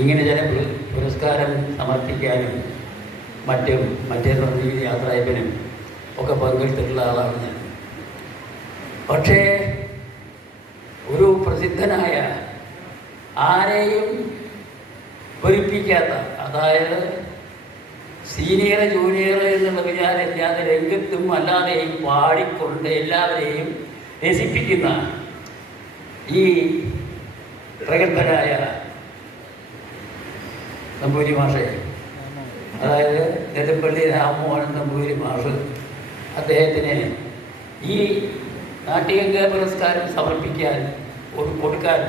ഇങ്ങനെ ചില പുരസ്കാരം സമർപ്പിക്കാനും മറ്റേ പ്രതിനിധി യാത്രയപ്പിനും ഒക്കെ പങ്കെടുത്തിട്ടുള്ള ആളാണ് ഞാൻ. പക്ഷേ ഒരു പ്രസിദ്ധനായ, ആരെയും പൊരിപ്പിക്കാത്ത, അതായത് സീനിയർ ജൂനിയർ എന്നുള്ള വിചാരമില്ലാതെ രംഗത്തും അല്ലാതെയും പാടിക്കൊണ്ട് എല്ലാവരെയും രസിപ്പിക്കുന്ന ഈ പ്രഗത്ഭരായ നമ്പൂരി മാഷെ, അതായത് നെടുമ്പള്ളി രാമമോഹൻ നമ്പൂരി മാഷ്, അദ്ദേഹത്തിന് ഈ നാട്യഗംഗ പുരസ്കാരം സമർപ്പിക്കാൻ കൊടുക്കാൻ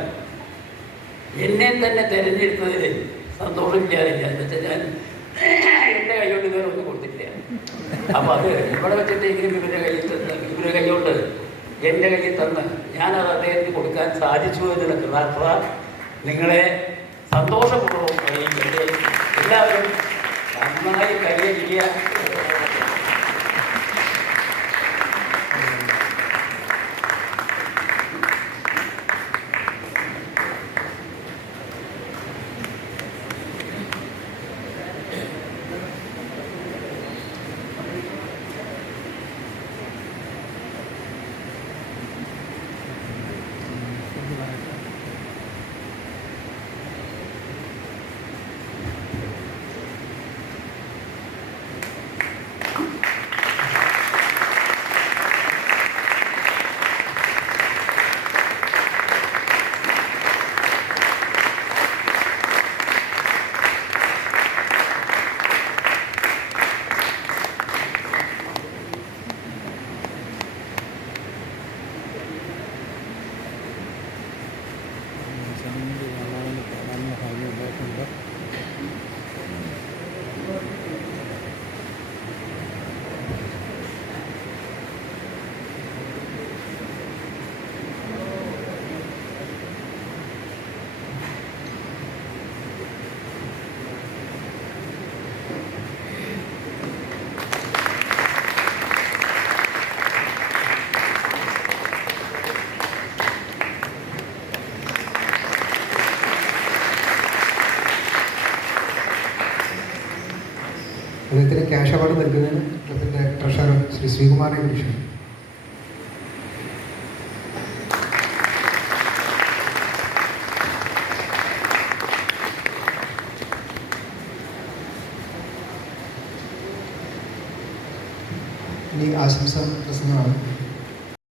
എന്നെ തന്നെ തിരഞ്ഞെടുത്തതിൽ സന്തോഷിക്കാനില്ല. എന്ന് വെച്ചാൽ ഞാൻ എൻ്റെ കൈകൊണ്ട് ഇതുവരെ ഒന്നും കൊടുത്തിട്ടില്ല. അപ്പം അത് ഇവിടെ വെച്ചിട്ട് എങ്കിലും ഇവരുടെ കൈകൊണ്ട് എൻ്റെ കയ്യിൽ തന്ന് ഞാനത് അദ്ദേഹത്തിന് കൊടുക്കാൻ സാധിച്ചു എന്നുള്ള കൃതാർത്ഥത നിങ്ങളെ സന്തോഷപൂർവ്വം അറിയിക്കട്ടെ. എല്ലാവരും നന്നായി കൈയടിക്കുക. അദ്ദേഹത്തിന് ക്യാഷ് അവാർഡ് നൽകുന്നതിന് ക്ലബിൻ്റെ ട്രഷറർ ശ്രീ ശ്രീകുമാറിനെ വിളിച്ചു. ഇനി ആശംസ പ്രസംഗമാണ്.